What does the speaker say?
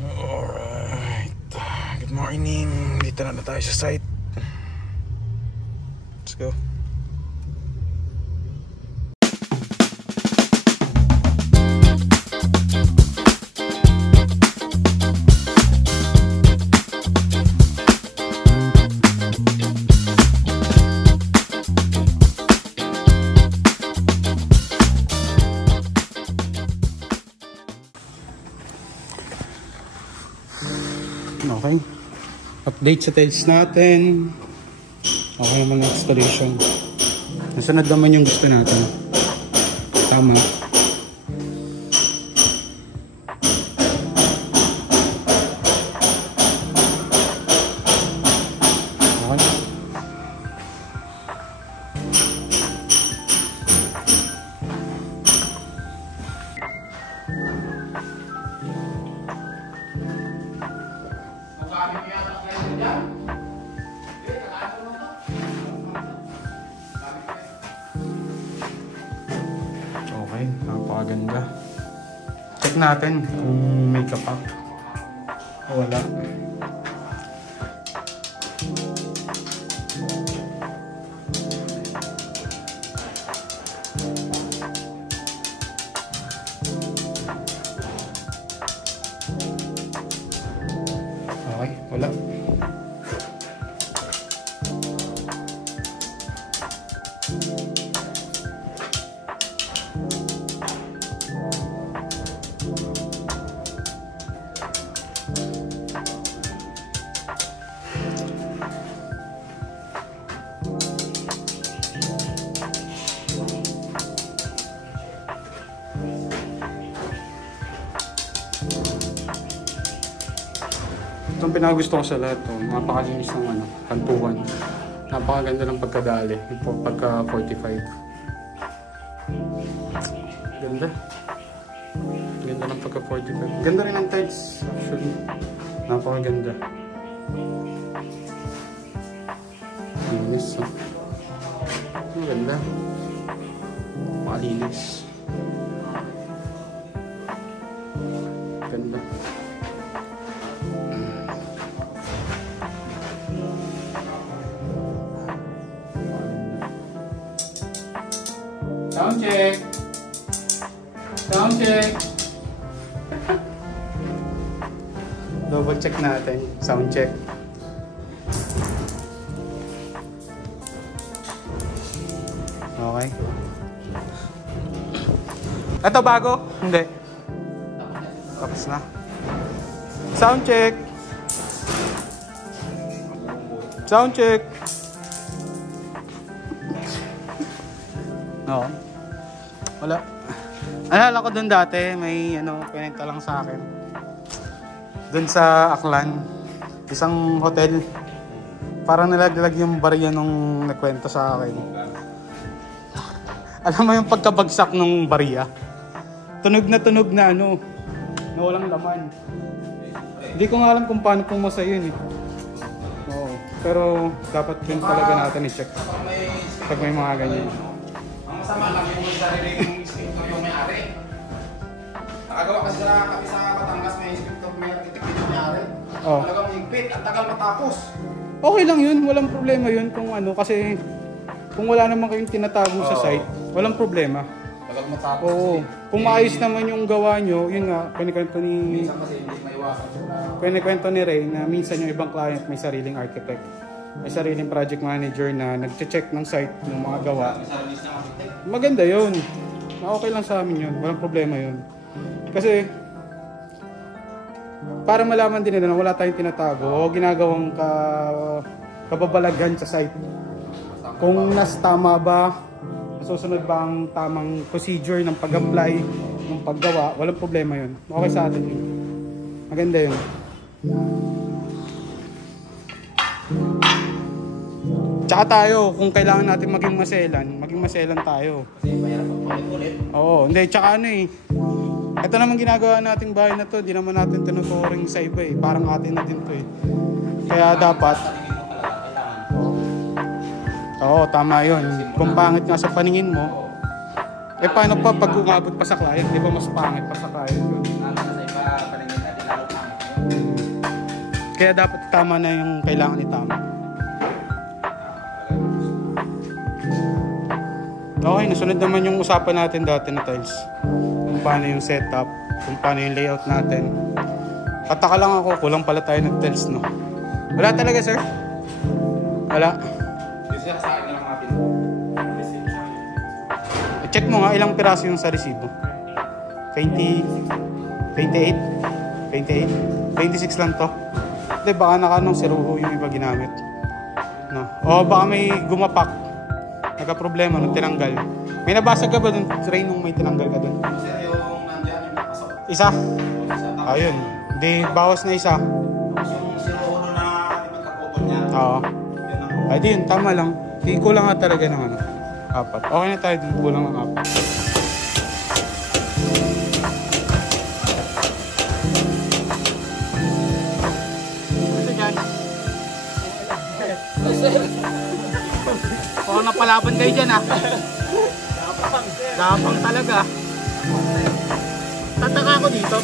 Alright. Good morning. Dito na tayo sa site. Let's go. Okay. Update sa tiles natin. Okay naman ang installation. Nasunod naman yung gusto natin. Tama. Okay. Okay, napakaganda. Check natin kung may kapak o wala. Okay, wala. Itong pinagusto ko sa lahat to, napakalinis ng kantuan. Napakaganda ng pagkadali, pagka 45. Ganda. Ganda ng pagka 45. Ganda rin ang tiles actually. Napakaganda. Linis. Ang ganda. Malinis. Ganda. Sound check. Sound check. Double check natin. Sound check. Okay. Ito bago? Hindi. Tapos na. Sound check. Sound check. No. Wala. Alala ko dun dati, may pinenta lang sa akin. Dun sa Aklan, isang hotel. Parang nalaglag yung barya nung nagkwento sa akin. Alam mo yung pagkabagsak ng barya? Tunog na na walang laman. Hindi ko nga alam kung paano pumasa yun eh. Oo. Pero dapat din talaga natin i-check pag may mga ganyan. Masama lang yung sariling inspector yung may-ari. Nakagawa kasi kami sa Batangas, may inspector, may architect yung may-ari. Talagang higpit, ang tagal matapos. Okay lang yun, walang problema yun kung kasi kung wala naman kayong tinatago sa site, walang problema. Tagal matapos. Oo. Kung maayos naman yung gawa nyo, yun nga, pinikwento ni... Minsan kasi hindi maiwasan siya. Pinikwento ni Ray na minsan yung ibang client may sariling architect. May sariling project manager na nagche-check ng site ng mga gawa. Maganda yun. Okay lang sa amin yun. Walang problema yun. Kasi para malaman din nila na wala tayong tinatago o ginagawang kababalaghan sa site. Kung tama ba, nasusunod ba ang tamang procedure ng pag-apply, ng paggawa, walang problema yun. Okay sa atin yun. Maganda yun. Tsaka tayo, kung kailangan natin maging maselan tayo. Kasi mahirap ulit-ulit. Oo, hindi, tsaka ito naman ginagawa nating bahay na to, di naman natin tinuturing sa iba eh. Parang atin na din to eh. Kaya dapat, oo, tama yun. Kung pangit nga sa paningin mo, paano pa pag umabot pa sa client, di ba mas pangit pa sa client yun? Lalo na sa iba paningin na, di lalo pangit. Kaya dapat tama na yung kailangan itama. Okay, nasunod naman yung usapan natin dati na tiles. Kung paano yung setup, kung paano yung layout natin. Pataka lang ako, kulang pala tayo ng tiles, no? Wala talaga, sir? Wala. Kasi sa akin lang mga pin. Check mo nga ilang piraso yung sa resibo. 20, 28, 28, 26 lang to. Hindi, baka naka-anong siruho yung iba ginamit. No. O baka may gumapak. Nagka-problema nung tinanggal. May nabasag ka ba dun, Ray, nung may tinanggal ka dun? Sir, yung nandiyan yung pasok. Isa? Ayun. Hindi, bawas na isa. Tapos yung sinuuno na di magkaputol niya. Oo. Yun ang Ay, di yun, tama lang. Di kulang nga talaga ng ano. 4. Okay na tayo dun, kulang ng 4. Baka napalaban kayo dyan ah. Gapang talaga. Tataka ako dito.